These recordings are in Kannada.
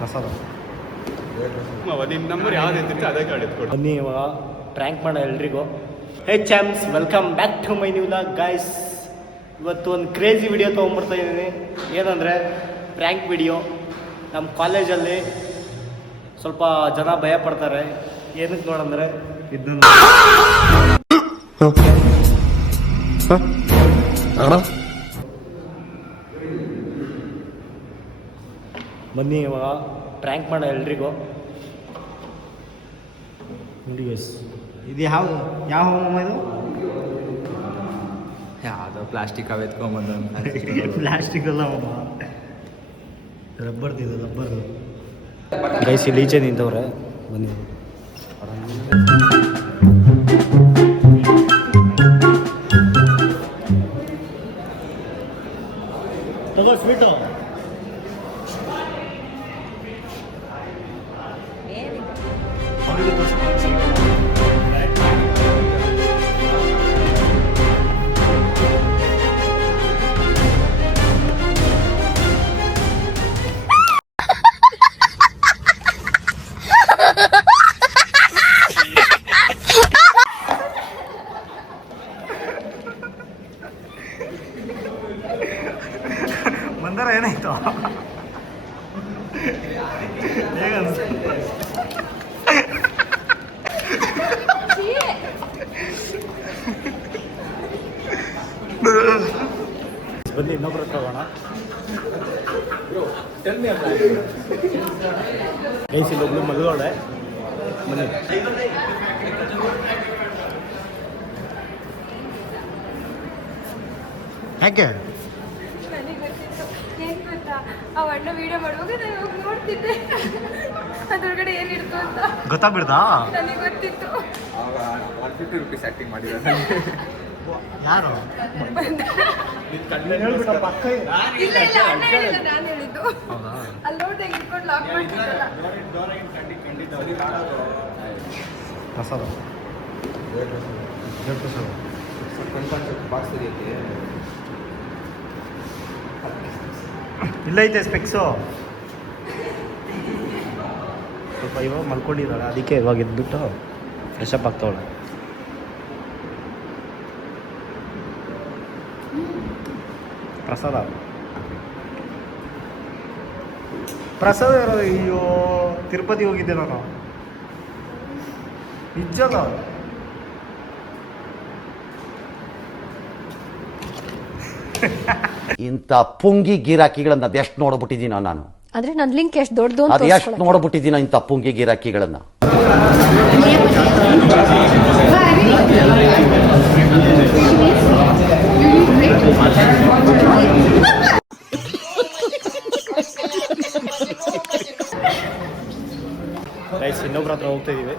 ಪ್ರಸಾದ ನಿಮ್ಮ ನಂಬರ್ ಯಾವ್ದು ಇರ್ತಿತ್ತು ಅದೇ ಕಾರ್ಡ್ ಎತ್ಕೊಡು. ಬನ್ನಿ ಇವಾಗ ಪ್ರ್ಯಾಂಕ್ ಮಾಡೋ ಎಲ್ರಿಗೂ. Hey champs, welcome back to my new vlog guys. ಇವತ್ತು ಒಂದು ಕ್ರೇಜಿ ವಿಡಿಯೋ ತೊಗೊಂಬರ್ತಾ ಇದ್ದೀನಿ. ಏನಂದರೆ ಪ್ರ್ಯಾಂಕ್ ವಿಡಿಯೋ. ನಮ್ಮ ಕಾಲೇಜಲ್ಲಿ ಸ್ವಲ್ಪ ಜನ ಭಯ ಪಡ್ತಾರೆ. ಏನಕ್ಕೆ ನೋಡಂದರೆ ಇದನ್ನು ಬನ್ನಿ ಇವಾಗ ಪ್ರ್ಯಾಂಕ್ ಮಾಡೋ ಎಲ್ರಿಗೂ. ನೋಡಿ ಗೈಸ್, ಇದು ಯಾವ ಹೋಮ ಇದು? ಯಾವುದೋ ಪ್ಲಾಸ್ಟಿಕ್ ಅವು ಎತ್ಕೊಂಬಂದು ಪ್ಲಾಸ್ಟಿಕ್ ಅಲ್ಲ ಹೋಮ, ರಬ್ಬರ್ದು ರಬ್ಬರ್ದು. ಗೈಸ್ ಇಲ್ಲಿ ಈಚೆ ನಿಂತವ್ರೆ, ಬನ್ನಿ. ತಗೋ ಸ್ವೀಟು. ಮಂದರ ಏನಾಯ್ತು? ಬನ್ನಿ ಇನ್ನೊಬ್ರು ತಗೋಣ. ಗೈಸ್ ಇಲ್ಲೊಬ್ಳು ಮಲ್ಗೋಳೆ, ಬನ್ನಿ. ಯಾಕೆ ಅಣ್ಣ ವಿಡಿಯೋ ಮಾಡುವಾಗ ನಾನು ಹೋಗಿ ನೋಡ್ತಿದ್ದೆ ಅದ್ರೊಳಗಡೆ ಏನಿಡ್ತು ಅಂತ ಗೊತ್ತಾಗ್ಬಿಡ್ತಾ? ನನಗೆ ಗೊತ್ತಿತ್ತು. ₹150 ಆಕ್ಟಿಂಗ್ ಮಾಡಿದ್ದಾರೆ. ಯಾರು? ಇಲ್ಲ ಇಲ್ಲ ಅಣ್ಣ ಹೇಳಿಲ್ಲ, ನಾನು ಹೇಳಿದ್ದು. ಅಲ್ಲಿ ನೋಡ್ದೆ ಇಟ್ಕೊಂಡು ಲಾಕ್ ಮಾಡ್ತಿದ್ದಲ್ಲ. ಪ್ರಸಾದ ಇಲ್ಲ ಐತೆ ಸ್ಪೆಕ್ಸು. ಸ್ವಲ್ಪ ಇವಾಗ ಮಲ್ಕೊಂಡಿದ್ದಾಳೆ, ಅದಕ್ಕೆ ಇವಾಗ ಎದ್ಬಿಟ್ಟು ಫ್ರೆಶ್ ಅಪ್ ಆಗ್ತಾವಳೆ. ಪ್ರಸಾದ ಪ್ರಸಾದ ಇರೋದು. ಅಯ್ಯೋ, ತಿರುಪತಿ ಹೋಗಿದ್ದೆ ನಾನು, ನಿಜದ. ಇಂಥ ಪುಂಗಿ ಗಿರಾಕಿಗಳನ್ನ ಅದೆಷ್ಟು ನೋಡ್ಬಿಟ್ಟಿದ್ದೀನೋ ನಾನು. ಅಂದ್ರೆ ನನ್ನ ಲಿಂಕ್ ಎಷ್ಟು ದೊಡ್ಡದು ಅಂತ ಅದೆಷ್ಟು ನೋಡ್ಬಿಟ್ಟಿದ್ದೀನೋ ಇಂಥ ಪುಂಗಿ ಗಿರಾಕಿಗಳನ್ನ. ಗೈಸ್ ಇನ್ನೊಬ್ರ ಹತ್ರ ಹೋಗ್ತಾ ಇದೀವಿ.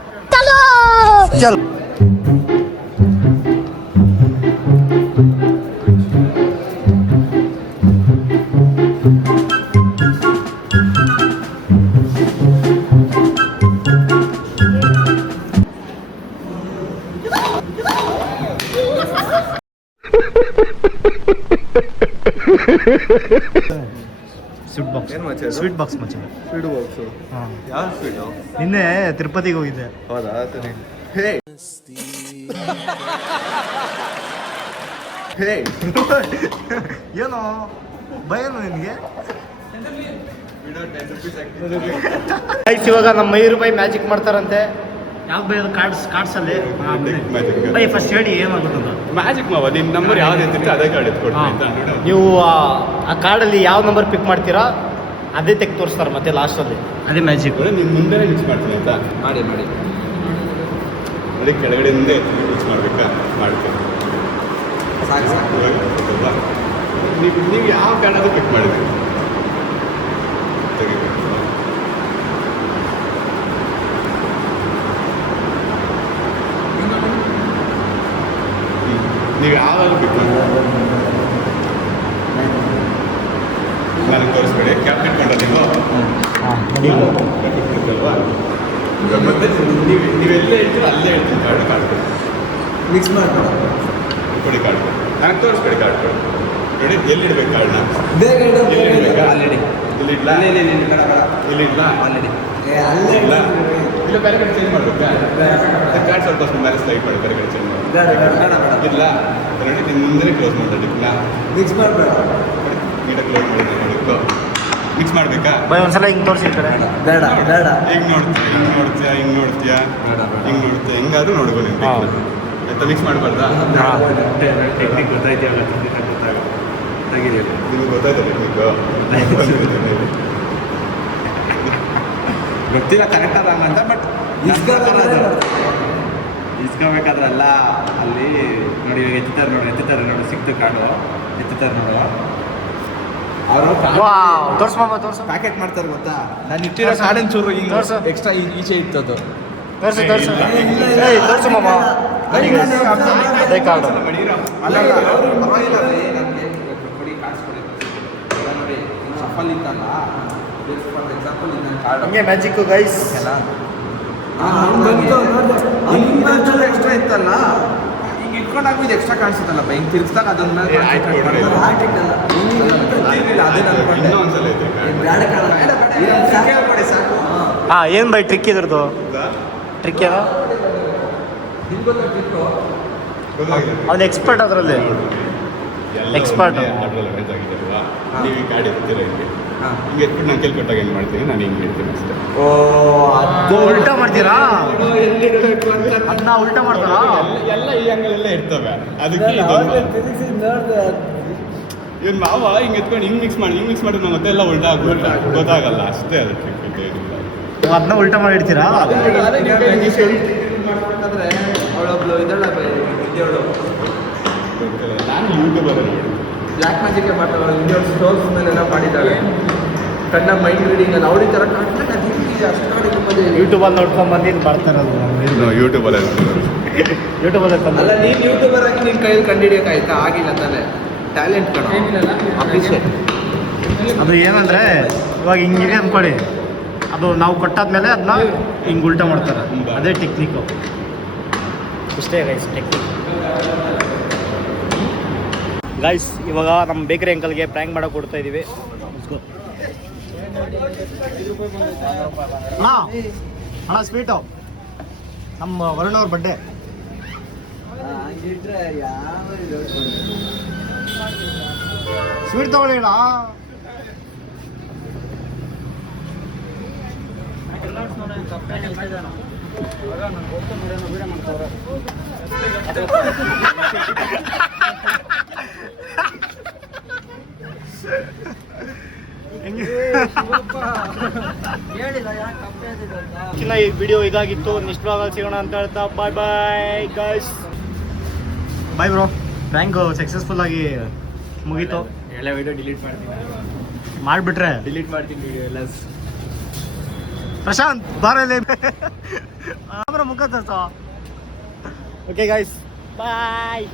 ಸ್ವೀಟ್ ಬಾಕ್ಸ್ ಮಚ್ಚ. Sweet box? ಯಾವ ಸ್ವೀಟು? ನಿನ್ನೆ ತಿರುಪತಿಗೆ ಹೋಗಿದ್ದೆ. ಹೌದಾ? ಏನೋ ಭಯನೋ ನಿನಗೆ? ಇವಾಗ ನಮ್ಮ ₹1000 ಮ್ಯಾಜಿಕ್ ಮಾಡ್ತಾರಂತೆ. ಯಾವ ಭಯ? ಕಾರ್ಡ್ಸಲ್ಲಿ ಬೈ ಫಸ್ಟ್ ಹೇಳಿ ಏನಾಗುತ್ತಂತ. ಮ್ಯಾಜಿಕ್ ಮಾವ, ನಿಮ್ಮ ನಂಬರ್ ಯಾವ್ದು ಇರ್ತಿತ್ತು ಅದೇ ಕಾರ್ಡ್ ಎತ್ಕೊಡು. ನೀವು ಆ ಕಾರ್ಡಲ್ಲಿ ಯಾವ ನಂಬರ್ ಪಿಕ್ ಮಾಡ್ತೀರಾ ಅದೇ ತೆಗೆದು ತೋರಿಸ್ತಾರೆ ಮತ್ತೆ ಲಾಸ್ಟಲ್ಲಿ. ಅದೇ ಮ್ಯಾಜಿಕ್. ನಿಮ್ಮ ಮುಂದೆನೇ ಮಿಕ್ಸ್ ಮಾಡ್ತೀನಿ ಆಯ್ತಾ? ಮಾಡಿ ನೋಡಿ, ಕೆಳಗಡೆಯಿಂದ ಮಿಕ್ಸ್ ಮಾಡಬೇಕಾ? ಮಾಡ್ತೀನಿ. ನೀವು ಯಾವ ಕಾರ್ಡ್ ಅದು ಪಿಕ್ ಮಾಡಿದ್ರಿ? ನೀವು ಯಾವಾಗ ಪಿಕ್ ಮಾಡಿ ನನಗೆ ತೋರಿಸ್ಬೇಡಿ. ಕ್ಯಾಪ್ ಇಟ್ಕೊಂಡ ನೀವು ಮತ್ತೆ ನೀವೆಲ್ಲೇ ಹೇಳ್ತೀರೋ ಅಲ್ಲೇ ಹೇಳ್ತೀನಿ. ಕಾರ್ಡ್ ಮಿಕ್ಸ್ ಮಾಡ್ಕೊಂಡು ಕೊಡಿ. ಕಾರ್ಡ್ ನನಗೆ ತೋರಿಸ್ಬೇಡಿ. ಕಾರ್ಡ್ ಕೊಡಿ. ನೋಡಿ, ಎಲ್ಲಿಡ್ಬೇಕು ಕಾರ್ಡ್ನ? ಎಲ್ಲಿಡ್ಬೇಕಾ? ಇಲ್ಲಿ ಇಲ್ಲಿ ಇಡ್ಲಾ ಇಲ್ಲಿ ಇಡ್ಲಾ ಇಲ್ಲ ಇಲ್ಲ ಬೇರೆ ಕಡೆ ಚೇಂಜ್ ಮಾಡ್ಬೇಕಾ ಕಾರ್ಡ್ ಸ್ವಲ್ಪ ಮೇಲೆ ಸ್ಲೈಡ್ ಮಾಡಿ ಬೇರೆ ಕಡೆ ಚೇಂಜ್ ಮಾಡಿ ಇಲ್ಲ ನೋಡಿ ನಿನ್ನ ಮುಂದೆ ಕ್ಲೋಸ್ ಮಾಡ್ತಾ ಮಿಕ್ಸ್ ಮಾಡಬೇಡ. ನೀಟಾಗಿ ಕ್ಲೋಸ್ ಮಾಡಿದ್ರೆ ಮಿಕ್ಸ್ ಮಾಡಬೇಕಾ ಬೈ ಒಂದ್ಸಲ ಹಿಂಗೆ ತೋರಿಸಿರ್ತಾರೆ. ಬೇಡ ಬೇಡ. ಹಿಂಗೆ ನೋಡ್ತೀಯಾ ಹೆಂಗಾದ್ರೂ ನೋಡ್ಕೊ ನೀನು ಆಯ್ತಾ ಮಿಕ್ಸ್ ಮಾಡಬಾರ್ದಾ ಟೆಕ್ನಿಕ್ ಗೊತ್ತಾಯ್ತು ನಿಮ್ಗೆ ಗೊತ್ತಾಯ್ತಾ ಟೆಕ್ನಿಕ್ಕು ಗೊತ್ತಿಲ್ಲ ಕರೆಕ್ಟ್ ಅದ ಅಂತ ಬಟ್ ಇಸ್ಕೋಬೇಕಾದ್ರಲ್ಲ ಅಲ್ಲಿ ನೋಡಿ ಇವಾಗ ಎತ್ತುತ್ತಾರೆ ನೋಡಿ ಸಿಕ್ತು ಕಾರ್ಡು ಎತ್ತುತ್ತಾರೆ ನೋಡುವ ಅವರು ತೋರ್ಸು ಪ್ಯಾಕೆಟ್ ಮಾಡ್ತಾರೆ ಗೊತ್ತಾ. ನಾನು ಇಟ್ಟಿರೋ ಕಾರ್ಡಿನ ಚೂರು ಈಗ ತೋರ್ಸು. ಎಕ್ಸ್ಟ್ರಾ ಈಚೆ ಇತ್ತದು. ತೋರ್ಸು ತೋರ್ಸು ಮಾಮ. ಅದೇ ಕಾರ್ಡು ಪರವಾಗಿಲ್ಲ ರೀ, ನನಗೆ ಕೊಡಿ ಕಾರ್ಡ್ಸ್ ಕೊಡಿ ನೋಡಿ ಸಫಲ್ ಇತ್ತಲ್ಲ ಫಾರ್ ಎಕ್ಸಾಂಪಲ್ ಇದು ನನ್ನ ಕಾರ್ಡ್ ಹಂಗೆ ಮ್ಯಾಜಿಕ್ಕು ಗೈಸ್. ಎಕ್ಸ್ಟ್ರಾ ಇತ್ತಲ್ಲ ಹಿಂಗೆ ಇಟ್ಕೊಂಡಾಗ ಇದು ಎಕ್ಸ್ಟ್ರಾ ಕಾಣಿಸುತ್ತಲ್ಲ ಹಿಂಗೆ ತಿರ್ಗಿಸ್ದಾಗ ಅದನ್ನ ಅದೇ ಅನ್ಕೊಂಡೆ. ಇನ್ನೊಂದ್ಸಲ ಐತೆ ಕೇಳ್ಬೇಡಿ ಸಾಕು. ಹಾಂ ಏನು ಬೈ ಟ್ರಿಕ್ ಇದ್ರದ್ದು? ಟ್ರಿಕ್ ಏನೋ ಗೊತ್ತಾಗಿದೆ ಅವ್ನು ಎಕ್ಸ್ಪರ್ಟ್ ಅದರಲ್ಲಿ. Expert. ಅದ್ರಲ್ಲಿ ಮ್ಯಾಚ್ ಆಗಿದ್ದಾರಲ್ವಾ ನೀವು ಈ ಕಾರ್ಡ್ ಎತ್ತೀರ ಹಿಂಗೆ ಹಿಂಗೆ ಎತ್ಬಿಟ್ಟು ನಾನು ಕೇಳ್ಕೊಟ್ಟಾಗ ಏನು ಮಾಡ್ತೀನಿ ನಾನು ಹಿಂಗೆ ಹೇಳ್ತೀನಿ ಅಷ್ಟೇ ಉಲ್ಟಾ ಮಾಡ್ತೀರಾ? ಅದನ್ನ ಉಲ್ಟಾ ಮಾಡ್ತಾರಾ? ಎಲ್ಲ ಈ ಅಂಗಲೆಲ್ಲ ಇರ್ತವೆ ಅದಕ್ಕೆ ಇವ್ನ ಮಾವ ಹಿಂಗೆ ಎತ್ಕೊಂಡು ಹಿಂಗೆ ಮಿಕ್ಸ್ ಮಾಡಿದ್ರೆ ನಾನು ಮತ್ತೆ ಎಲ್ಲ ಉಲ್ಟಾ ಆಗ್ಬಿಟ್ಟ ಗೊತ್ತಾಗಲ್ಲ ಅಷ್ಟೇ ಅದಕ್ಕೆ ಏನಿಲ್ಲ ಅದನ್ನ ಉಲ್ಟಾ ಮಾಡಿ ಇಡ್ತೀರಾ? ಮಾಡ್ಬೇಕಾದ್ರೆ ಅವಳೊಬ್ಳು ಇದಳ ವಿದ್ಯಾವಳು ನಾನು ಯೂಟ್ಯೂಬಲ್ಲೇ ನೋಡಿ ಬ್ಲ್ಯಾಕ್ ಮ್ಯಾಜಿಕ್ ಮಾಡ್ತಾಳೆ ಇಂಡಿಯನ್ ಸ್ಟೋರ್ಸ್ ಮೇಲೆಲ್ಲ ಮಾಡಿದ್ದಾಳೆ ಕಣ್ಣ ಮೈಂಡ್ ರೀಡಿಂಗ್ ಅಲ್ಲಿ ಅವಳಿ ಥರ ಕಾಣ್ತಾರೆ. ಅಷ್ಟು ಯೂಟ್ಯೂಬಲ್ಲಿ ನೋಡ್ಕೊಂಡು ಬಂದಿದ್ದು ಬರ್ತಾರದು. ಯೂಟ್ಯೂಬಲ್ಲೇ ಯೂಟ್ಯೂಬಲ್ಲಿ ಅಲ್ಲ ನೀನು ಯೂಟ್ಯೂಬರ್ ಆಗಿ ನಿನ್ನ ಕೈಯಲ್ಲಿ ಕಂಡುಹಿಡಿಯೋಕ್ಕಾಯ್ತಾ? ಆಗಿಲ್ಲ ತಾನೆ. ಟ್ಯಾಲೆಂಟ್ ಕಣ ಅಪ್ರಿಷಿಯೇಟ್. ಅದು ಏನಂದರೆ ಇವಾಗ ಹಿಂಗಿದೆ ಅಂದ್ಕೊಳ್ಳಿ, ಅದು ನಾವು ಕೊಟ್ಟಾದ್ಮೇಲೆ ಅದನ್ನ ಹಿಂಗೆ ಉಲ್ಟಾ ಮಾಡ್ತಾರೆ. ಅದೇ ಟೆಕ್ನಿಕ್ಕು. ಇಷ್ಟೇ ಗೈಸ್ ಟೆಕ್ನಿಕ್. ಗೈಸ್ ಇವಾಗ ನಮ್ಮ ಬೇಕರಿ ಅಂಕಲ್ಗೆ ಪ್ರ್ಯಾಂಕ್ ಮಾಡೋಕೆ ಕೊಡ್ತಾ ಇದ್ದೀವಿ. ಅಣ್ಣ ಸ್ವೀಟು ನಮ್ಮ ವರುಣ್ ಅವ್ರ ಬಡ್ಡೆ. ಸ್ವೀಟ್ ತಗೊಳ್ಳಿ ಅಣ್ಣ. ಈ ವಿಡಿಯೋ ಇದಾಗಿತ್ತು. ನೆಕ್ಸ್ಟ್ ವ್ಲಾಗಲ್ಲಿ ಸಿಗೋಣ ಅಂತ ಹೇಳ್ತಾ bye bye guys. Bye bro. Prank successful ಆಗಿ ಮುಗೀತು. ಎಲ್ಲ ವಿಡಿಯೋ ಡಿಲೀಟ್ ಮಾಡ್ತೀನಿ, ಮಾಡಿಬಿಟ್ರೆ ಡಿಲೀಟ್ ಮಾಡ್ತೀನಿ ವಿಡಿಯೋ ಎಲ್ಲ. ಪ್ರಶಾಂತ್ ಬಾರಲ್ಲಿ ಮುಖ ತೋರ್ಸೋ. Okay guys bye.